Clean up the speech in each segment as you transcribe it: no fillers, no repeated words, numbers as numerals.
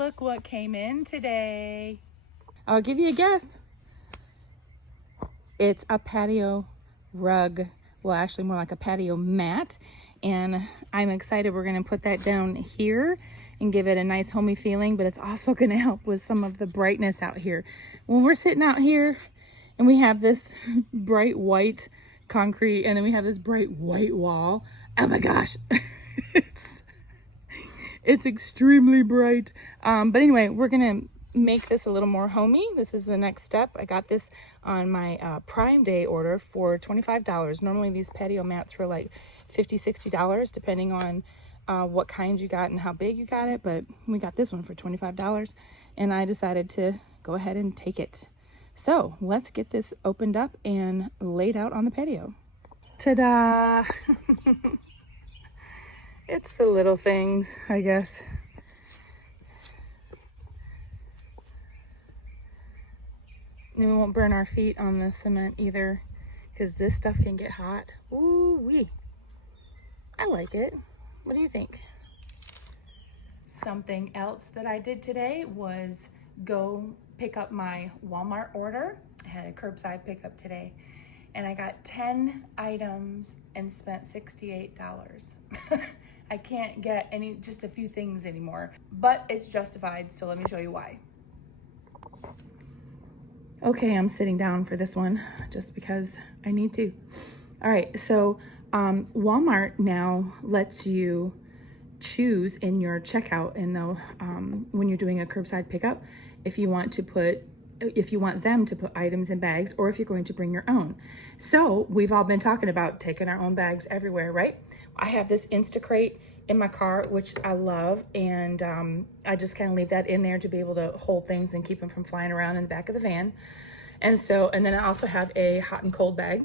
look what came in today. I'll give you a guess. It's a patio rug. Well, actually more like a patio mat. And I'm excited. We're gonna put that down here and give it a nice homey feeling, but it's also gonna help with some of the brightness out here. When we're sitting out here and we have this bright white concrete and then we have this bright white wall, oh my gosh, it's extremely bright. But anyway, we're gonna make this a little more homey. This is the next step. I got this on my Prime Day order for $25. Normally these patio mats were like $50, $60 depending on what kind you got and how big you got it, but we got this one for $25 and I decided to go ahead and take it. So let's get this opened up and laid out on the patio. Ta-da! It's the little things, I guess. And we won't burn our feet on the cement either, because this stuff can get hot. Ooh-wee. I like it. What do you think? Something else that I did today was go pick up my Walmart order. I had a curbside pickup today and I got 10 items and spent $68. I can't get just a few things anymore, but it's justified. So let me show you why. Okay, I'm sitting down for this one just because I need to. All right, so Walmart now lets you choose in your checkout when you're doing a curbside pickup if you want them to put items in bags or if you're going to bring your own. So we've all been talking about taking our own bags everywhere, right? I have this Instacrate in my car, which I love, and I just kind of leave that in there to be able to hold things and keep them from flying around in the back of the van. And then I also have a hot and cold bag.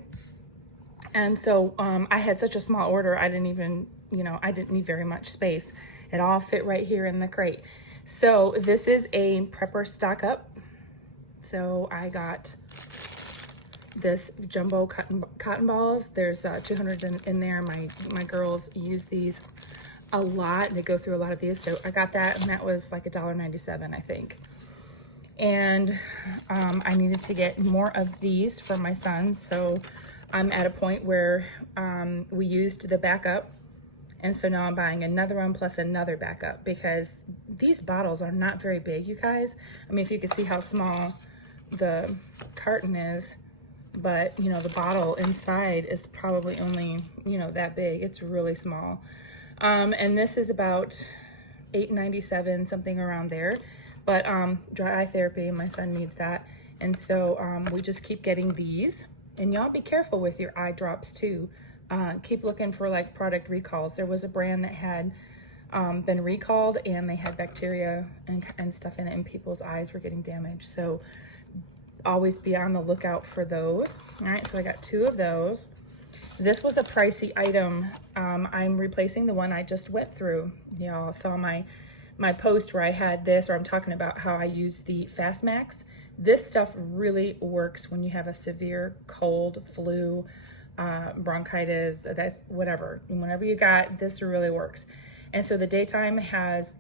And so I had such a small order, I didn't need very much space. It all fit right here in the crate. So this is a prepper stock up. So I got this jumbo cotton balls. There's 200 in there. My girls use these a lot. They go through a lot of these. So I got that, and that was like $1.97, I think. And I needed to get more of these for my son. So I'm at a point where we used the backup. And so now I'm buying another one plus another backup because these bottles are not very big, you guys. I mean, if you can see how small the carton is, but the bottle inside is probably only, that big. It's really small. And this is about $8.97, something around there. But dry eye therapy, my son needs that. And so we just keep getting these. And y'all be careful with your eye drops too. Keep looking for like product recalls. There was a brand that had been recalled and they had bacteria and stuff in it and people's eyes were getting damaged. So always be on the lookout for those. All right, so I got 2 of those. This was a pricey item. I'm replacing the one I just went through. Y'all saw my post where I had this, or I'm talking about how I use the Fast Max. This stuff really works when you have a severe cold, flu, bronchitis, that's whatever. Whenever you got, this really works. And so the daytime has,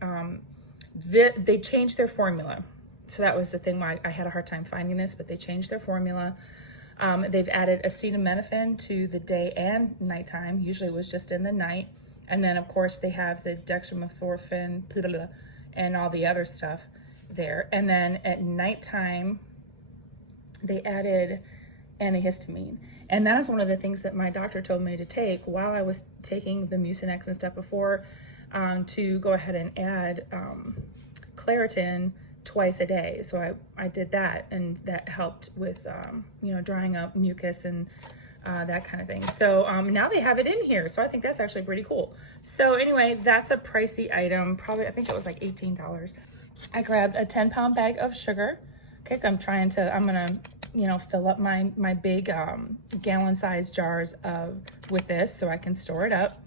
they changed their formula. So that was the thing why I had a hard time finding this, but they changed their formula. They've added acetaminophen to the day and nighttime. Usually it was just in the night. And then of course they have the dextromethorphan and all the other stuff there. And then at nighttime, they added antihistamine. And that is one of the things that my doctor told me to take while I was taking the Mucinex and stuff before, to go ahead and add Claritin twice a day. So I did that, and that helped with, drying up mucus and that kind of thing. So now they have it in here. So I think that's actually pretty cool. So anyway, that's a pricey item. Probably, I think it was like $18. I grabbed a 10-pound bag of sugar. Okay, I'm gonna, fill up my big gallon-sized jars with this so I can store it up.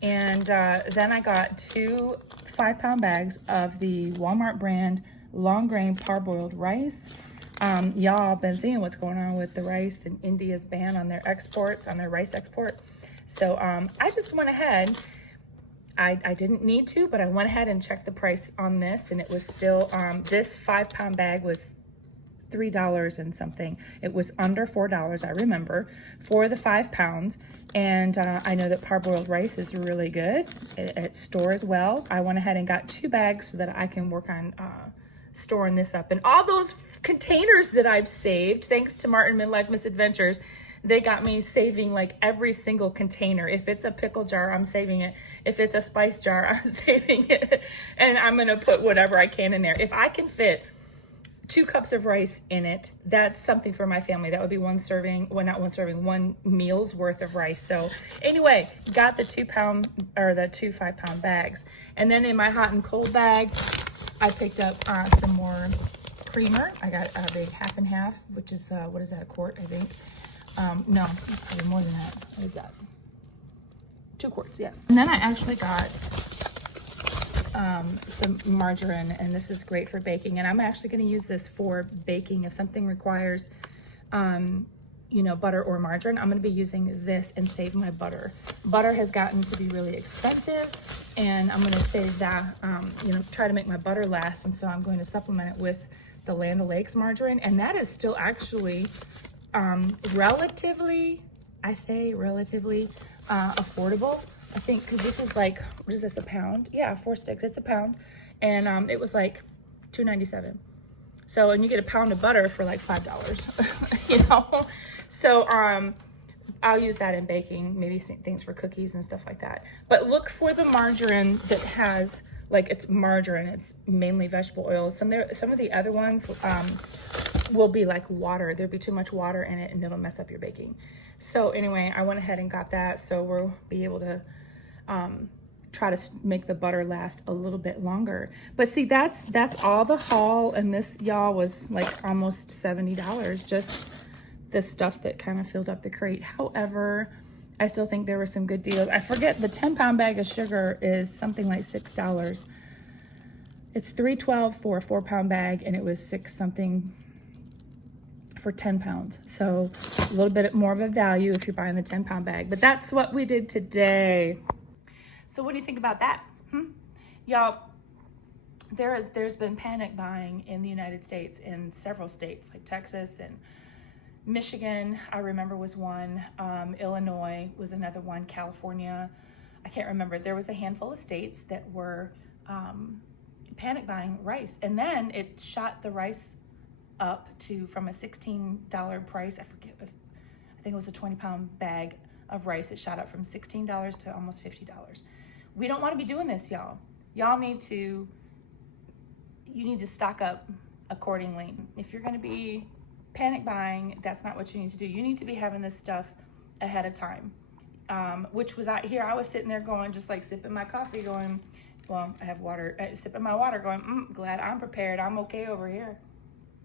And then I got 2 5-pound bags of the Walmart brand long grain parboiled rice. Y'all been seeing what's going on with the rice and India's ban on their exports, on their rice export. So I just went ahead I didn't need to, but I went ahead and checked the price on this, and it was still, this 5-pound bag was $3 and something. It was under $4, I remember, for the 5 pounds. And I know that parboiled rice is really good at store as well. I went ahead and got 2 bags so that I can work on storing this up. And all those containers that I've saved, thanks to Martin Midlife Misadventures, they got me saving like every single container. If it's a pickle jar, I'm saving it. If it's a spice jar, I'm saving it. And I'm gonna put whatever I can in there. If I can fit 2 cups of rice in it, that's something for my family. That would be one serving, well, not one serving, one meal's worth of rice. So anyway, got the 2 pound or the 2 5-pound bags. And then in my hot and cold bag, I picked up some more creamer. I got a big half and half, which is, what is that, a quart, I think? No, probably more than that. What is that? 2 quarts, yes. And then I actually got some margarine, and this is great for baking, and I'm actually going to use this for baking. If something requires you know, butter or margarine, I'm going to be using this and save my butter. Butter has gotten to be really expensive, and I'm going to save that, you know, try to make my butter last, and so I'm going to supplement it with the Land O'Lakes margarine, and that is still actually relatively, I say relatively, affordable. I think, because this is like, what is this, a pound? Yeah, 4 sticks, it's a pound. And it was like $2.97. So, and you get a pound of butter for like $5, you know? So I'll use that in baking, maybe things for cookies and stuff like that. But look for the margarine that has, like, it's margarine, it's mainly vegetable oil. Some of the other ones will be like water. There'll be too much water in it and it'll mess up your baking. So anyway, I went ahead and got that, so we'll be able to try to make the butter last a little bit longer. But see, that's all the haul, and this, y'all, was like almost $70, just the stuff that kind of filled up the crate. However, I still think there were some good deals. I forget, the 10-pound bag of sugar is something like $6. It's $3.12 for a 4-pound bag, and it was $6 something for 10 pounds. So a little bit more of a value if you're buying the 10-pound bag. But that's what we did today. So what do you think about that? Y'all, there's been panic buying in the United States, in several states like Texas and Michigan, I remember, was one. Illinois was another one. California, I can't remember. There was a handful of states that were panic buying rice. And then it shot the rice up to, from a $16 price, I think it was a 20-pound bag of rice. It shot up from $16 to almost $50. We don't want to be doing this, y'all. Y'all need to stock up accordingly. If you're going to be panic buying, that's not what you need to do. You need to be having this stuff ahead of time. Which was out here, I was sitting there going, just like sipping my coffee, going, well, I have water, sipping my water, going, glad I'm prepared. I'm okay over here.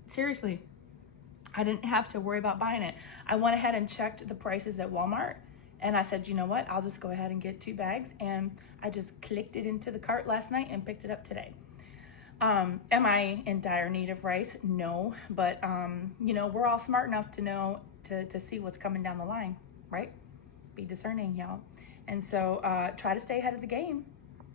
Seriously, I didn't have to worry about buying it. I went ahead and checked the prices at Walmart, and I said, you know what, I'll just go ahead and get 2 bags. And I just clicked it into the cart last night and picked it up today. Am I in dire need of rice? No, but you know, we're all smart enough to know to see what's coming down the line, right? Be discerning, y'all. And so try to stay ahead of the game.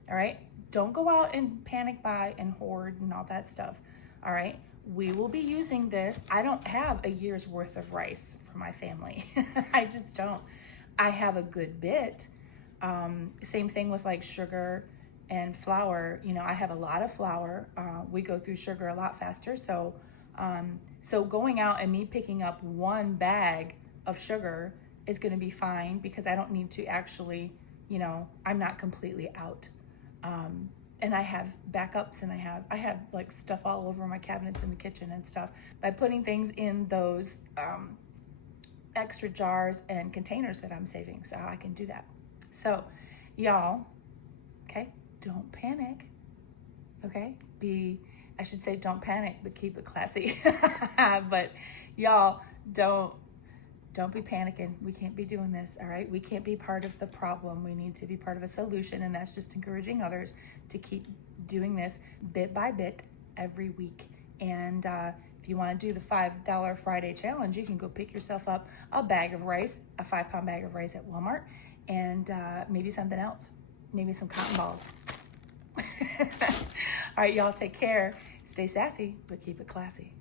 All right, don't go out and panic buy and hoard and all that stuff. All right, we will be using this. I don't have a year's worth of rice for my family. I just don't. I have a good bit. Same thing with like sugar and flour. You know, I have a lot of flour. We go through sugar a lot faster. So, so going out and me picking up 1 bag of sugar is going to be fine, because I don't need to actually, you know, I'm not completely out. And I have backups, and I have like stuff all over my cabinets in the kitchen and stuff. By putting things in those extra jars and containers that I'm saving, so I can do that. So y'all, okay, don't panic. Okay, I should say don't panic, but keep it classy. But y'all, don't be panicking. We can't be doing this, all right? We can't be part of the problem. We need to be part of a solution, and that's just encouraging others to keep doing this bit by bit every week. And if you want to do the $5 Friday challenge, you can go pick yourself up a bag of rice, a 5-pound bag of rice at Walmart, and maybe something else. maybe some cotton balls. All right, y'all take care. Stay sassy, but keep it classy.